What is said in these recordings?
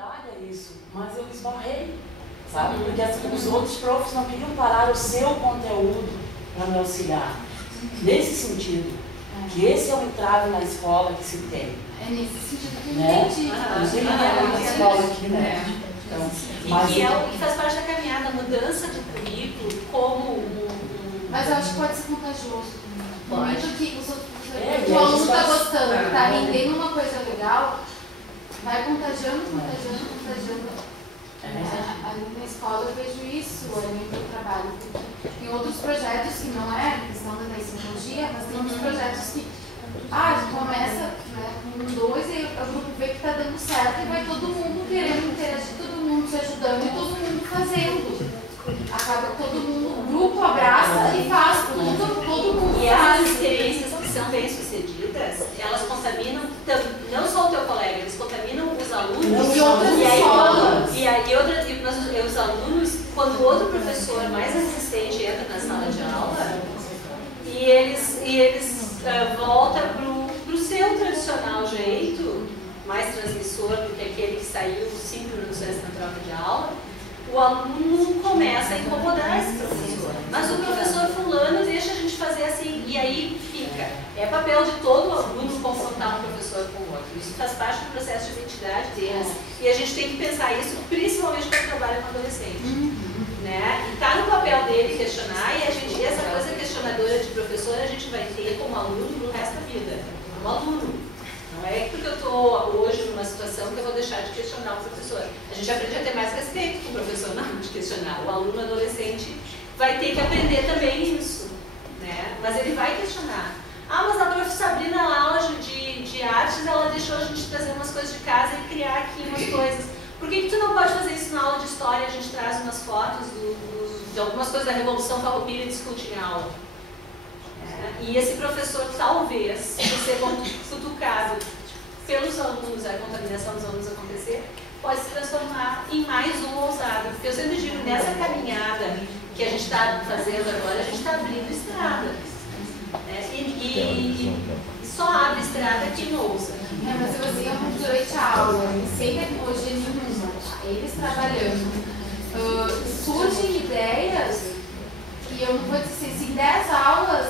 oportunidade a isso, mas eu esbarrei, sabe? Porque os outros profs não queriam parar o seu conteúdo para me auxiliar. Nesse sentido, que esse é o entrave na escola que se tem. É nesse sentido que eu né? entendi. Não sei quem é na escola aqui, né? Então, mas e que faz parte da caminhada, a mudança do currículo como Mas eu acho que pode ser contagioso. No momento que o o aluno está gostando, está rendendo uma coisa legal, vai contagiando. Ali na escola eu vejo isso, ali no meu trabalho. Tem outros projetos que não é questão da tecnologia, mas tem outros projetos que começa, né, com 2 e o grupo vê que está dando certo e vai todo mundo querendo interagir, todo mundo se ajudando e todo mundo fazendo. Acaba todo mundo, o grupo abraça e faz, todo mundo e faz. essas experiências que são bem sucedidas, elas contaminam não só o teu colega, eles contaminam os alunos e outras escolas. E os alunos, quando o outro professor mais assistente entra na sala de aula, e eles voltam para o seu tradicional jeito, mais transmissor do que aquele que saiu 5 minutos antes na troca de aula, o aluno começa a incomodar esse professor. Mas o professor fulano deixa a gente fazer assim, e aí fica. É papel de todo aluno confrontar um professor com o outro. Isso faz parte do processo de identidade deles. E a gente tem que pensar isso, principalmente quando trabalha com adolescente. Né? E está no papel dele questionar, e essa coisa questionadora de professor a gente vai ter como aluno no resto da vida. Como aluno. Não é porque eu estou hoje numa situação que eu vou deixar de questionar o professor. A gente aprende a ter mais respeito com o professor, não de questionar. O aluno adolescente vai ter que aprender também isso. Né? Mas ele vai questionar. Mas a prof. Sabrina, na aula de artes, ela deixou a gente trazer umas coisas de casa e criar aqui umas coisas. Por que tu não pode fazer isso na aula de história? A gente traz umas fotos de algumas coisas da Revolução Farroupilha e discute em aula. E esse professor, talvez, se ser cutucado pelos alunos, a contaminação dos alunos acontecer, pode se transformar em mais um ousado. Porque eu sempre digo, nessa caminhada que a gente está fazendo agora, a gente está abrindo estrada. E só abre estrada quem ousa. Mas eu assim, durante a aula, sem tecnologia nenhuma, eles trabalhando, surgem ideias que eu não vou dizer, se em 10 aulas,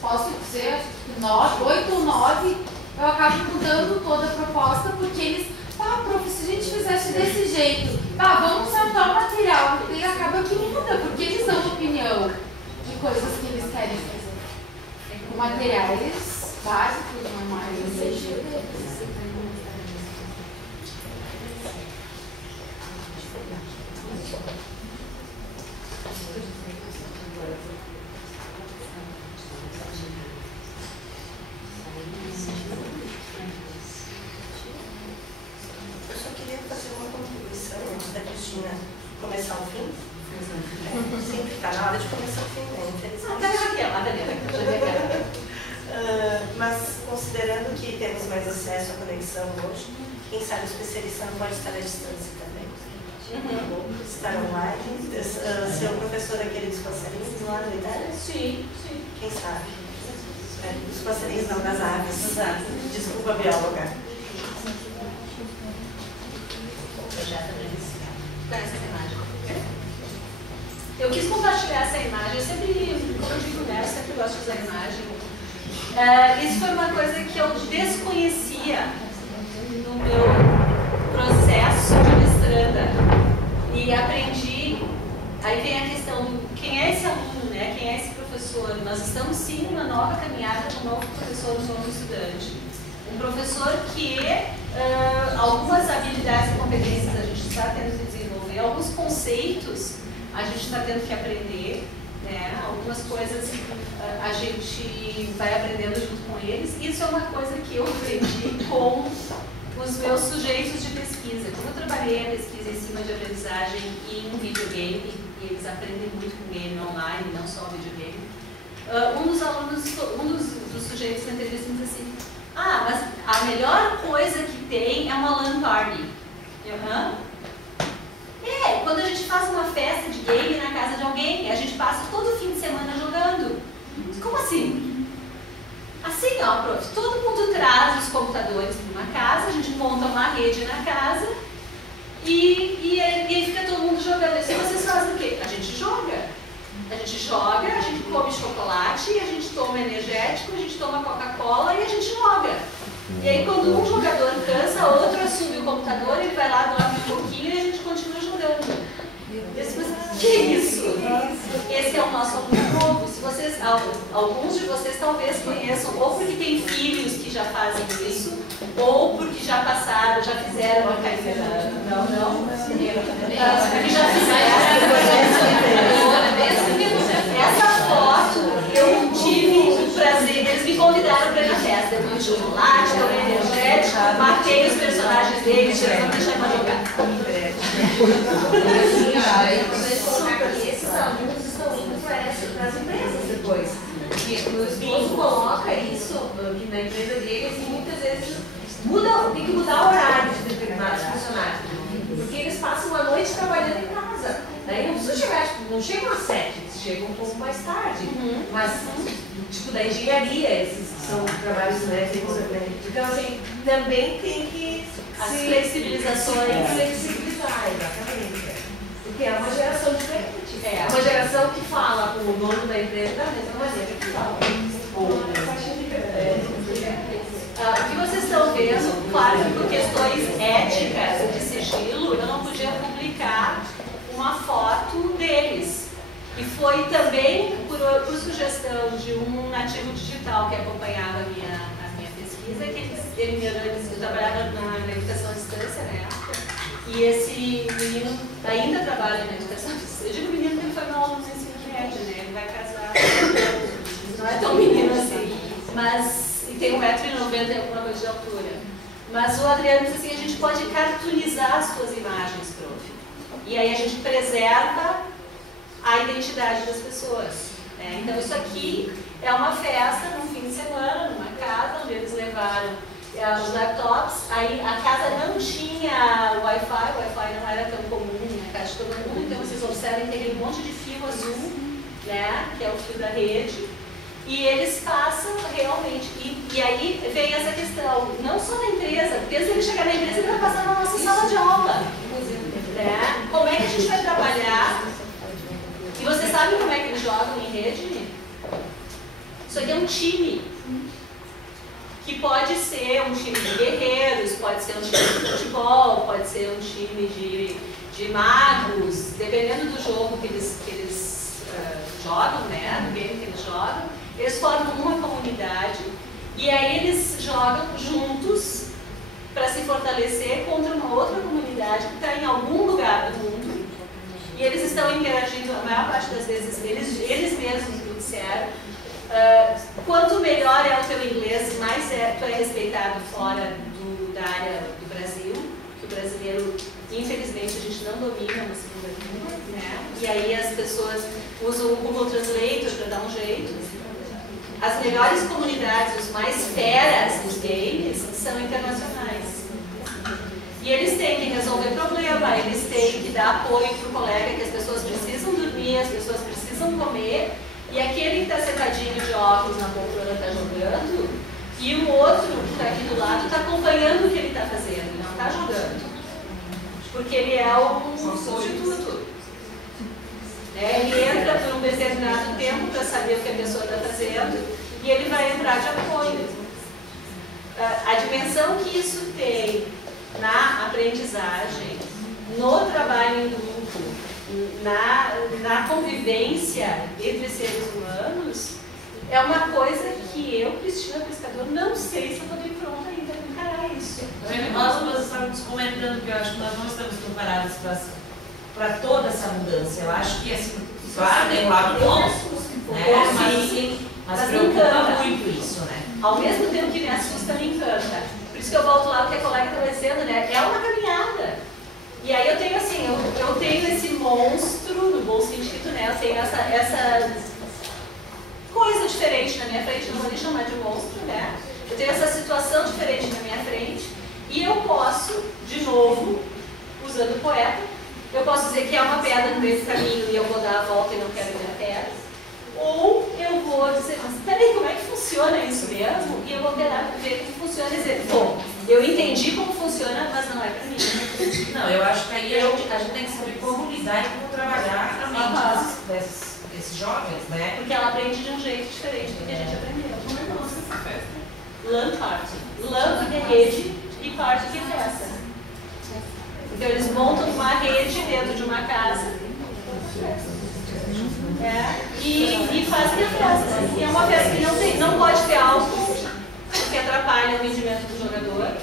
posso dizer, 8 ou 9, eu acabo mudando toda a proposta, porque eles, prof, se a gente fizesse desse jeito, vamos usar tal material, e acaba que muda, porque eles dão opinião de coisas que eles querem fazer. Com materiais básicos, normais, começar o fim. Sempre está na hora de começar o fim, né? Infelizmente. Mas considerando que temos mais acesso à conexão hoje, quem sabe o especialista não pode estar à distância também. Estar online. Seu professor aquele dos passarinhos lá no Itália? Sim. Quem sabe? Dos passarinhos não, das aves. Desculpa, bióloga. Essa imagem. Eu quis compartilhar essa imagem, eu sempre, como eu digo, né, eu sempre gosto de usar imagem. Isso foi uma coisa que eu desconhecia no meu processo de mestranda e aprendi. Aí vem a questão do quem é esse aluno, né? Quem é esse professor? Nós estamos sim numa nova caminhada de um novo professor, um novo estudante. Um professor que algumas habilidades e competências a gente está tendo que desenvolver, alguns conceitos a gente está tendo que aprender, né? Algumas coisas a gente vai aprendendo junto com eles. Isso é uma coisa que eu aprendi com os meus sujeitos de pesquisa. Como eu trabalhei a pesquisa em cima de aprendizagem em um videogame, e eles aprendem muito com game online, não só videogame, um dos alunos, dos sujeitos na entrevista me disse assim: mas a melhor coisa que tem é uma LAN party. Quando a gente faz uma festa de game na casa de alguém, a gente passa todo fim de semana jogando. Como assim? Assim, prof, todo mundo traz os computadores para uma casa, a gente monta uma rede na casa e aí fica todo mundo jogando. E vocês fazem o quê? A gente joga. A gente come chocolate, a gente toma energético, a gente toma Coca-Cola e a gente joga. E aí quando um jogador cansa, outro assume o computador, ele vai lá, dorme um pouquinho e a gente continua jogando. Que isso? Esse é o nosso aluno novo. Se vocês, alguns de vocês talvez conheçam, ou porque têm filhos que já fazem isso, ou porque já passaram, já fizeram a carreira. Não. Porque já fizeram. Essa foto eu tive o prazer, eles me convidaram para ir na festa. Eu comi chocolate, tomei energético, matei os personagens deles, não deixei para jogar. E esses alunos estão indo para as empresas depois. Porque o esposo coloca isso que na empresa deles e muitas vezes tem que mudar o horário de determinados funcionários. Porque eles passam a noite trabalhando em casa. Daí não precisa chegar, não chegam às 7, eles chegam um pouco mais tarde. Mas, tipo, da engenharia, esses são trabalhos, né? Então, assim, também tem que as flexibilizações. Flexibilizar, exatamente. Porque é uma geração diferente. É uma geração que fala com o dono da empresa da mesma maneira que fala. O que vocês estão vendo, claro que por questões éticas de sigilo, eu não podia publicar uma foto deles. E foi também por sugestão de um nativo digital que acompanhava a minha pesquisa, que eu trabalhava na educação à distância, né? E esse menino ainda trabalha na educação à distância. Eu digo menino porque ele foi meu aluno no ensino médio, né? Ele vai casar, não é tão menino assim, mas e tem 1,90 m e alguma coisa de altura. Mas o Adriano disse assim, a gente pode cartoonizar as suas imagens, prof. E aí a gente preserva a identidade das pessoas. Né? Então isso aqui é uma festa num fim de semana, numa casa, onde eles levaram os laptops. Aí a casa não tinha Wi-Fi, o Wi-Fi não era tão comum na casa de todo mundo, então vocês observam que tem um monte de fio azul, né? Que é o fio da rede. E eles passam realmente, e aí vem essa questão, não só na empresa, porque antes de ele chegar na empresa ele vai passar na nossa sala de aula. Né? Como é que a gente vai trabalhar? E vocês sabem como é que eles jogam em rede? Isso aqui é um time. Que pode ser um time de guerreiros, pode ser um time de futebol, pode ser um time de magos, dependendo do jogo que eles jogam, né? Do game que eles jogam. Eles formam uma comunidade e aí eles jogam juntos para se fortalecer contra uma outra comunidade que está em algum lugar do mundo. E eles estão interagindo, a maior parte das vezes, eles mesmos me disseram, quanto melhor é o teu inglês, mais tu é respeitado fora da área do Brasil, que o brasileiro, infelizmente, a gente não domina uma segunda língua, né? E aí as pessoas usam o Google Translator para dar um jeito. As melhores comunidades, os mais feras dos games, são internacionais. E eles têm que resolver problema, eles têm que dar apoio para o colega, que as pessoas precisam dormir, as pessoas precisam comer, e aquele que está sentadinho de óculos na poltrona está jogando, e o outro que está aqui do lado está acompanhando o que ele está fazendo, não está jogando. Porque ele é um substituto. Ele entra por um determinado tempo para saber o que a pessoa está fazendo e ele vai entrar de apoio. A dimensão que isso tem na aprendizagem, no trabalho em grupo, na convivência entre seres humanos, é uma coisa que eu, Cristina Pescador, não sei se eu estou bem pronta ainda para encarar isso. Nós estamos comentando que eu acho que nós não estamos preparados para toda essa mudança. Eu acho que, assim, claro, tem um lado bom, né? Mas preocupa muito isso, né? Ao mesmo tempo que me assusta, me encanta. Por isso que eu volto lá, o que a colega estava dizendo, né? É uma caminhada. E aí eu tenho assim, eu tenho esse monstro, no bom sentido, né? Eu tenho essa coisa diferente na minha frente, não vou nem chamar de monstro, né? Eu tenho essa situação diferente na minha frente e eu posso, de novo, usando o poeta, eu posso dizer que é uma pedra no meio do caminho e eu vou dar a volta e não quero ir na pedra. Ou eu vou dizer, mas peraí, como é que funciona isso mesmo? E eu vou ver como funciona e dizer, bom, eu entendi como funciona, mas não é para mim. Não, eu acho que aí a gente tem que saber como lidar e como trabalhar a mente desses jovens, né? Porque ela aprende de um jeito diferente do que a gente aprendeu. Como é que nossa essa festa? LAN party. LAN que é rede e party que é festa. Então eles montam uma rede dentro de uma casa e fazem a festa. E é uma festa que não pode ter álcool, porque atrapalha o rendimento do jogador.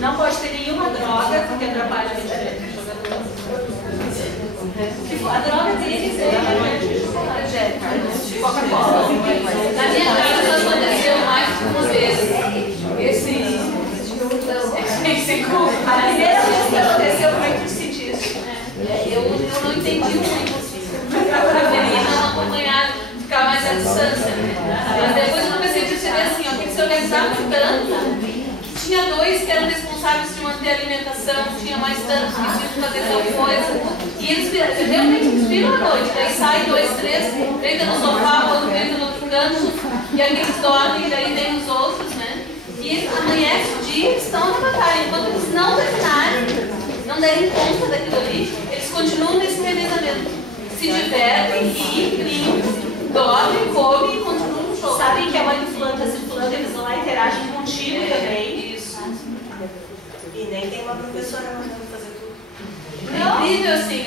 Não pode ter nenhuma droga, porque atrapalha o rendimento do jogador. A droga deles é chocolate, Coca-Cola. Na minha casa aconteceu mais de uma vez. A primeira vez que aconteceu, como é que tu senti isso? Eu não entendi muito. A menina não acompanhava, ficava mais à distância. Mas depois eu comecei a perceber assim, ó, que se organizava tanto. Tinha dois que eram responsáveis de manter a alimentação, tinha mais tantos que tinham que fazer tal coisa. E eles realmente viram à noite. Daí sai 2, 3, deita no sofá, o outro deita no outro canto, e aqueles dormem, e daí tem os outros, né? E eles amanhecem o dia e estão na batalha. Enquanto eles não terminarem, não derem conta daquilo ali, eles continuam nesse revezamento. Se divertem, riem, brincam, dormem, comem e continuam no jogo. Sabem que a mãe do fulano está circulando, eles vão lá e interagem contigo também. Isso. E nem tem uma professora mandando fazer tudo. É incrível, assim,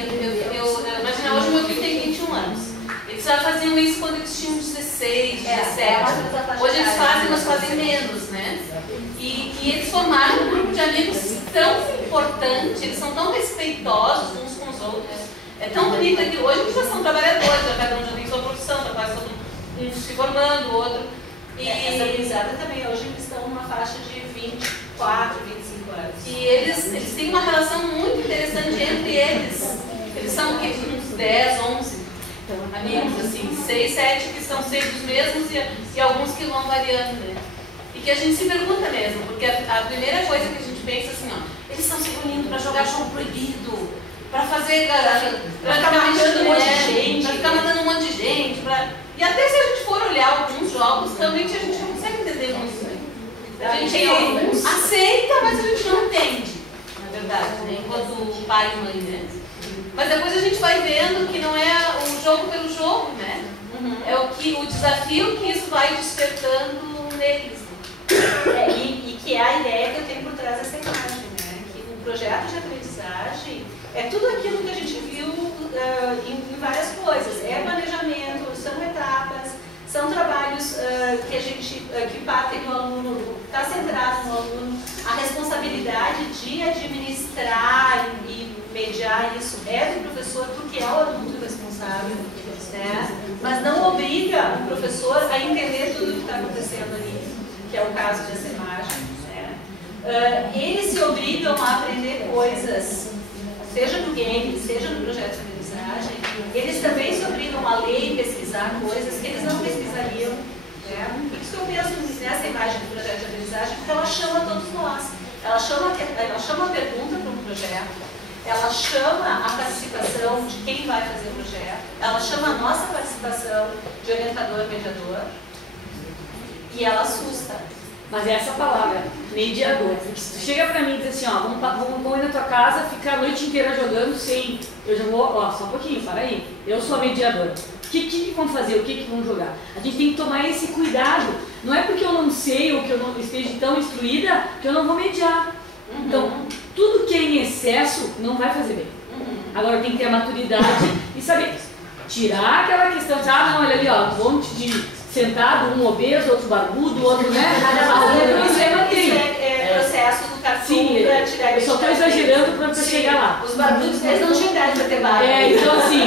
imagina, hoje meu filho tem 21 anos. Eles já faziam isso quando eles tinham 16, 17. Hoje eles fazem, mas fazem menos, né? E eles formaram um grupo de amigos tão importante, eles são tão respeitosos uns com os outros. É tão bonito que hoje eles já são trabalhadores, já cada um já tem sua profissão, já quase todo um se formando, o outro. E essa gurizada também, hoje eles estão numa faixa de 24, 25 anos. E eles têm uma relação muito interessante entre eles. Eles são uns 10, 11 amigos, assim, 6, 7 que são sempre os mesmos e alguns que vão variando, né? E que a gente se pergunta mesmo, porque a primeira coisa que a gente pensa assim, ó, eles estão se reunindo para jogar jogo proibido, para fazer, para ficar matando um monte de gente, para ficar matando um monte de gente, e até se a gente for olhar alguns jogos, realmente a gente não consegue entender muito, né? A gente aceita, mas a gente não entende, na verdade, né? Enquanto pai e mãe, né? Mas depois a gente vai vendo que não é o jogo pelo jogo, né? É o desafio que isso vai despertando neles. E que é a ideia que eu tenho por trás dessa imagem, né? Que o projeto de aprendizagem é tudo aquilo que a gente viu em várias coisas. É planejamento, são etapas, são trabalhos que partem do aluno, está centrado no aluno. A responsabilidade de administrar e mediar isso é do professor, porque é o adulto responsável, né? Mas não obriga o professor a entender tudo o que está acontecendo ali, que é o caso dessa imagem, né? Eles se obrigam a aprender coisas, seja no game, seja no projeto de aprendizagem. Eles também se obrigam a ler e pesquisar coisas que eles não pesquisariam, né? Por isso que eu penso nessa imagem do projeto de aprendizagem, porque ela chama todos nós. Ela chama a pergunta para um projeto, ela chama a participação de quem vai fazer o projeto, ela chama a nossa participação de orientador, mediador, e ela assusta. Mas é essa palavra, mediador. Porque se tu chega pra mim e diz assim, ó, vamos ir na tua casa, ficar a noite inteira jogando sem... Eu já vou, ó, só um pouquinho, para aí. Eu sou a mediadora. O que vão fazer? O que vão jogar? A gente tem que tomar esse cuidado. Não é porque eu não sei ou que eu não esteja tão instruída que eu não vou mediar. Então, tudo que é em excesso não vai fazer bem. Agora tem que ter a maturidade e saber tirar aquela questão de, não, olha ali, ó, um monte de sentado, um obeso, outro barbudo, outro, né? O problema é processo do cartão. Sim, eu só estou exagerando para chegar lá. Os barbudos, eles não tinham idade para ter barba. Então assim,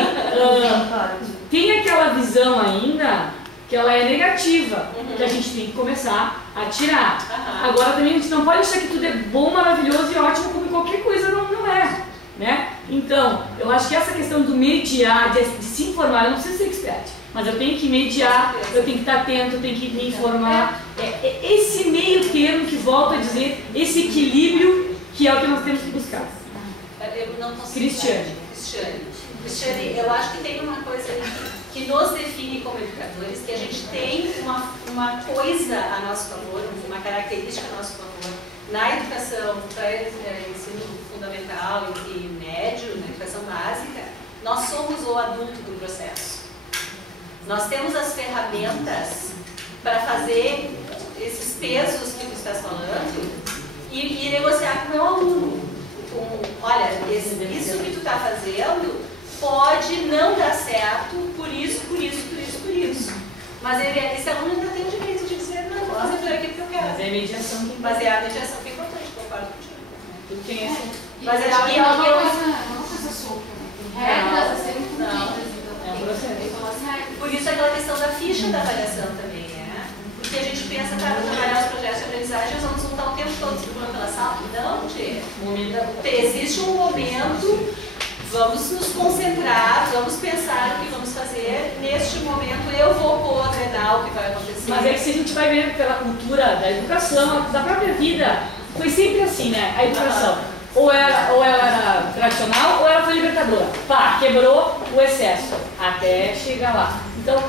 tem aquela visão ainda que ela é negativa, que a gente tem que começar a tirar. Agora também a gente não pode achar que tudo é bom, maravilhoso e ótimo, como qualquer coisa não é, né? Então, eu acho que essa questão do mediar, de se informar, eu não preciso ser expert, mas eu tenho que mediar, eu tenho que estar atento, eu tenho que me informar. É esse meio termo que volta a dizer, esse equilíbrio que é o que nós temos que buscar. Eu não consigo. Cristiane, eu acho que tem uma coisa aí que nos define como educadores, que a gente tem uma coisa a nosso favor, uma característica a nosso favor, na educação para ensino fundamental e médio, na educação básica, nós somos o adulto do processo. Nós temos as ferramentas para fazer esses pesos que tu estás falando e negociar com o meu aluno. Olha, isso que tu está fazendo pode não dar certo por isso. Mas esse aluno ainda tem o direito de dizer, não, vou fazer por aqui porque eu quero. Mas é a mediação que Mas é a mediação que é importante, concordo contigo. tu tem essa. Mas é uma coisa solta, né? Tem regras a serem cumpridas. É um processo. Por isso aquela questão da ficha da avaliação também, né? Porque a gente pensa, para trabalhar os projetos de aprendizagem, nós vamos voltar o tempo todo circulando pela sala. Não, Tchê. Existe um momento, vamos nos concentrar, vamos pensar o que vamos fazer. Neste momento eu vou coordenar o que vai acontecer. Mas é que se a gente vai ver pela cultura da educação, da própria vida, foi sempre assim, né? A educação. Ou ela era tradicional ou ela foi libertadora. Pá, quebrou o excesso até chegar lá. Então,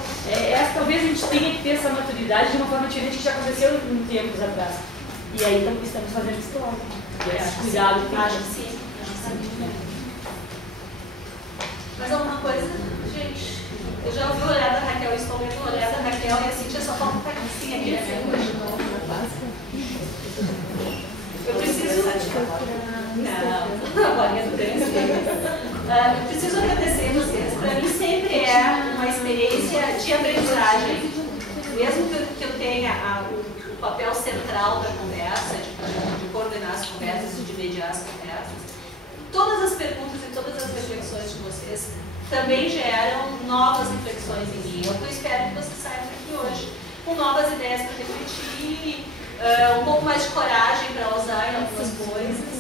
talvez a gente tenha que ter essa maturidade de uma forma diferente que já aconteceu em tempos atrás. E aí então, estamos fazendo história. Cuidado com acho que sim. Mais alguma coisa, gente? Eu já ouvi o olhar da Raquel, eu estou vendo o olhar da Raquel e a Cíntia só falta um taquicinho aqui, né? Eu preciso... Eu preciso agradecer vocês. Para mim sempre é uma experiência de aprendizagem, mesmo que eu tenha o papel central da conversa, de coordenar as conversas, de mediar as conversas. Todas as perguntas e todas as reflexões de vocês também geram novas reflexões em mim. Eu espero que vocês saiam daqui hoje com novas ideias para refletir, um pouco mais de coragem para usar em algumas coisas.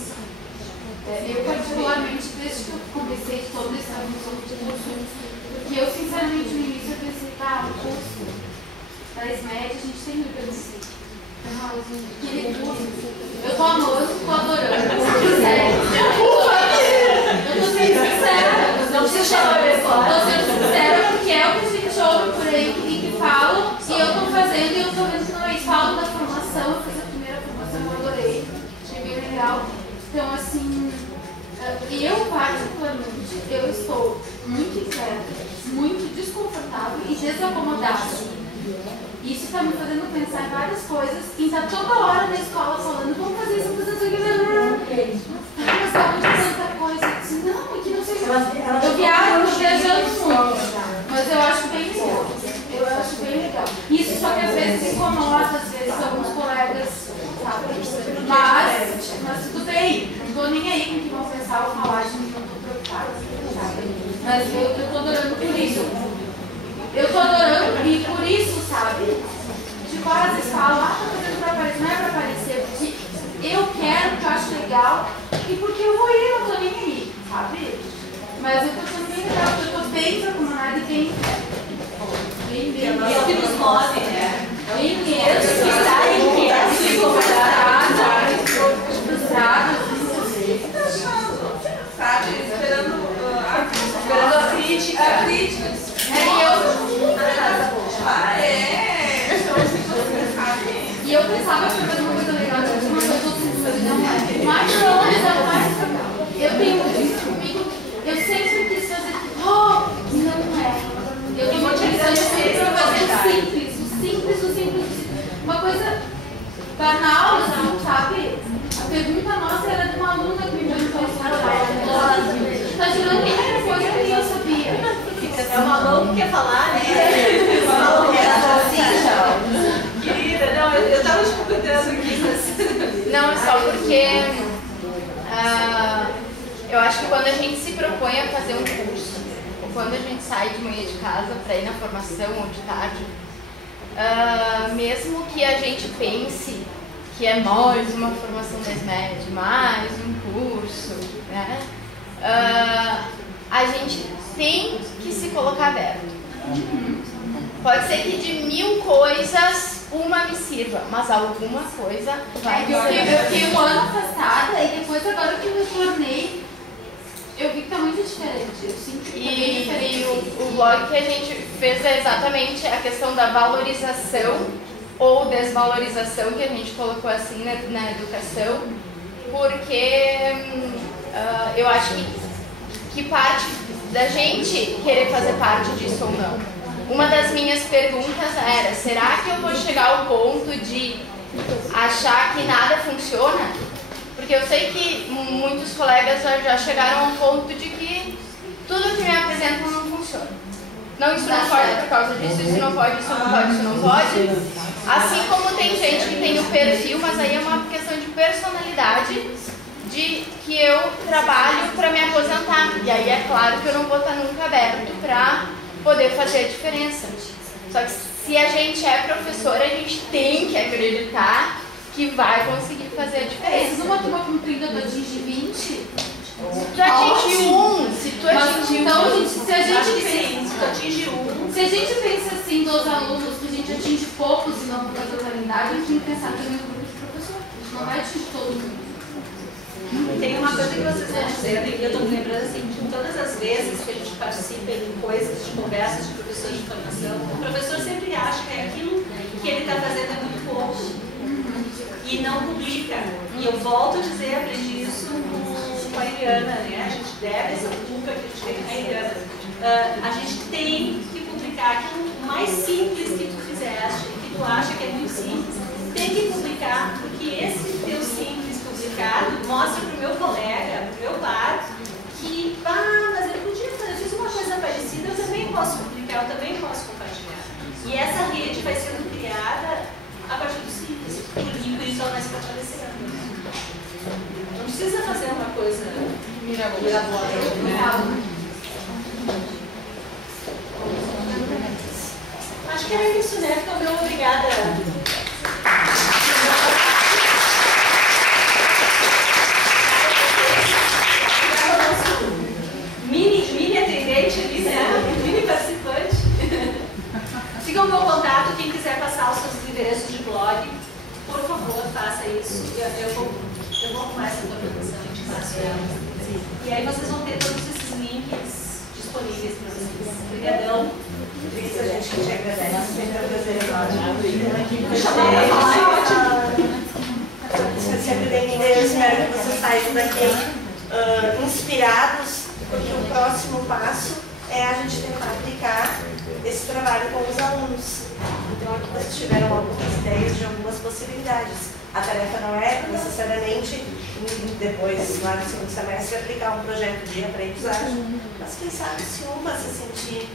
Eu particularmente, desde que eu comecei todo esse curso, porque eu sinceramente no início eu pensei, o curso da SMED a gente tem muito preconceito. Aquele curso, eu tô amando, tô adorando, sério. Eu tô sendo sincera, não precisa chamar a pessoa. Tô sendo sincera porque é o que a gente ouve por aí e que falam, e eu tô fazendo e eu tô vendo que não é isso. Falam da formação, eu fiz a primeira formação, eu adorei, achei bem legal. Então, assim, eu particularmente, eu estou muito inquieta, muito desconfortável e desacomodada. Isso está me fazendo pensar em várias coisas e está toda hora na escola falando, vamos fazer isso, vamos fazer isso, mas tá muito tanta coisa. Eu disse, não, aqui não sei o que. Eu viajo, eu estou viajando muito, mas eu acho bem legal. Eu acho bem legal. Isso só que às vezes incomoda, às vezes alguns colegas, sabe? Mas tudo bem, não estou nem aí com o que vão pensar ou falar, a gente não estou preocupada, sabe? Mas eu estou adorando por isso. Eu estou adorando e por isso, sabe? Tipo, às vezes falam, tá fazendo pra aparecer, não é pra aparecer, porque eu quero, porque eu acho legal e porque eu vou ir, não tô nem aí, sabe? Mas eu tô sendo bem legal, porque eu tô bem desacomodada e bem é o que nos move, né? Bem mesmo, que está frustrada, sabe? Esperando a crítica. E eu pensava que era uma coisa legal, uma coisa todo mundo fazia, mas não é mais legal. Eu tenho isso comigo, eu sempre quis fazer, não é. Eu tenho uma utilizando sempre para fazer o simples. Uma coisa banal, assim, sabe? A pergunta nossa era de uma aluna que me perguntou isso na aula. Tá tirando qualquer coisa que eu sabia. É uma louca que quer falar, né? Querida, não, eu tava te completando aqui, mas... Não, é só porque eu acho que quando a gente se propõe a fazer um curso, ou quando a gente sai de manhã de casa para ir na formação ou de tarde, mesmo que a gente pense que é mais uma formação da SMED, mais um curso, né? A gente tem que se colocar aberto. Pode ser que de 1000 coisas, uma me sirva, mas alguma coisa vai me servir. Eu fiquei um ano afastada e depois agora que eu retornei, eu vi que tá muito diferente. Eu sinto que tá bem diferente. E o blog que a gente fez é exatamente a questão da valorização ou desvalorização, que a gente colocou assim na educação, porque eu acho que parte da gente querer fazer parte disso ou não. Uma das minhas perguntas era, será que eu vou chegar ao ponto de achar que nada funciona? Porque eu sei que muitos colegas já chegaram ao ponto de que tudo que me apresentam não funciona. Não, isso não pode por causa disso, isso não pode, isso não pode, isso não pode. Assim como tem gente que tem o perfil, mas aí é uma questão de personalidade, de que eu trabalho para me aposentar. E aí é claro que eu não vou estar nunca aberto para poder fazer a diferença. Só que se a gente é professora, a gente tem que acreditar que vai conseguir fazer a diferença. Se numa turma com 30 tu atinge 20, se tu atinge 1, se tu atinge 1, então, gente, se a gente Se se a gente pensa assim dos alunos, que a gente atinge poucos e não por totalidade, a gente tem que pensar também no grupo de professores. A gente não vai atingir todo mundo. Tem uma coisa que vocês vão dizer, e eu estou me lembrando assim, de todas as vezes que a gente participa em coisas, de conversas de professor de formação, o professor sempre acha que aquilo que ele está fazendo é muito pouco e não publica. E eu volto a dizer, aprendi isso com a Iriana, né? A gente deve essa culpa que a gente tem com a Iriana. A gente tem que publicar aquilo mais simples que tu fizeste, que tu acha que é muito simples, tem que publicar, porque esse teu simples publicado mostra para o meu colega, para o meu par, que, mas ele podia fazer, eu fiz uma coisa parecida, eu também posso publicar, eu também posso compartilhar. E essa rede vai sendo criada a partir do simples, e por isso ela vai se fortalecendo. Não precisa fazer uma coisa mirabolante, né? Acho que era isso, né? Então, meu obrigada. Mini atendente ali, né? Mini participante. Sigam o meu contato, quem quiser passar os seus endereços de blog, por favor, faça isso. Eu vou arrumar essa documentação e te passo ela. E aí vocês vão ter todos esses links disponíveis para vocês. Obrigadão. Isso a gente que te agradece, sempre é um prazer falar. Sempre bem-vinda. Eu espero que vocês saiam daqui inspirados, porque o próximo passo é a gente tentar aplicar esse trabalho com os alunos. Então aqui vocês tiveram algumas ideias de algumas possibilidades. A tarefa não é necessariamente depois, lá no segundo semestre, aplicar um projeto de aprendizagem, mas quem sabe se uma se sentir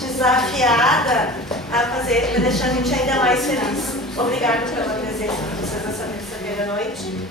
desafiada a fazer, vai deixar a gente ainda mais feliz. Obrigada pela presença de vocês nessa terça-feira à noite.